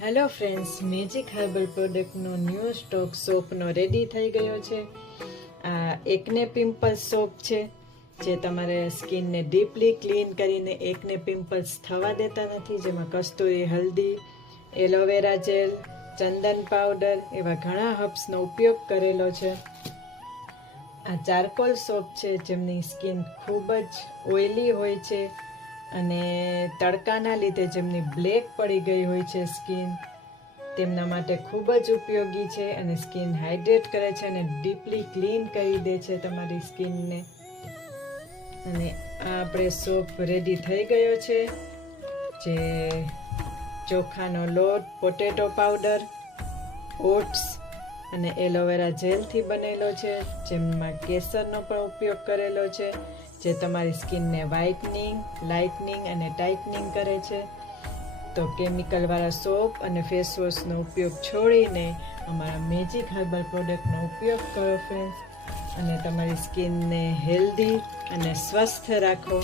Hello friends, magic herbal પ્રોડક્ટનો new stock સોપનો ready થઈ ગયો છે. આ એકને પિમ્પલ્સ સોપ છે, જે તમારે સ્કિનને ડીપલી ક્લીન કરીને એકને પિમ્પલ્સ થવા દેતા નથી. જેમાં કસ્તુરી હલ્દી, એલોવેરા જેલ, ચંદન પાવડર એવા ઘણા હર્બ્સનો ઉપયોગ કરેલો છે. આ ચારકોલ સોપ છે, જેમની સ્કિન ખૂબ જ ઓઇલી હોય છે અને તડકાના લીધે જેમની બ્લેક પડી ગઈ હોય છે સ્કિન, તેમના માટે ખૂબ જ ઉપયોગી છે અને સ્કિન હાઇડ્રેટ કરે છે અને ડીપલી ક્લીન કરી દે છે તમારી સ્કિનને. અને આ આપણે સોપ રેડી થઈ ગયો છે, જે ચોખાનો લોટ, પોટેટો પાવડર, ઓટ્સ અને એલોવેરા જેલથી બનેલો છે, જેમાં કેસરનો પણ ઉપયોગ કરેલો છે, જે તમારી સ્કિનને વ્હાઇટનિંગ, લાઇટનિંગ અને ટાઇટનિંગ કરે છે. તો કેમિકલવાળા સોપ અને ફેસ વોશનો ઉપયોગ છોડીને અમારા મેજિક હર્બલ પ્રોડક્ટનો ઉપયોગ કરો ફ્રેન્ડ્સ, અને તમારી સ્કિનને હેલ્ધી અને સ્વસ્થ રાખો.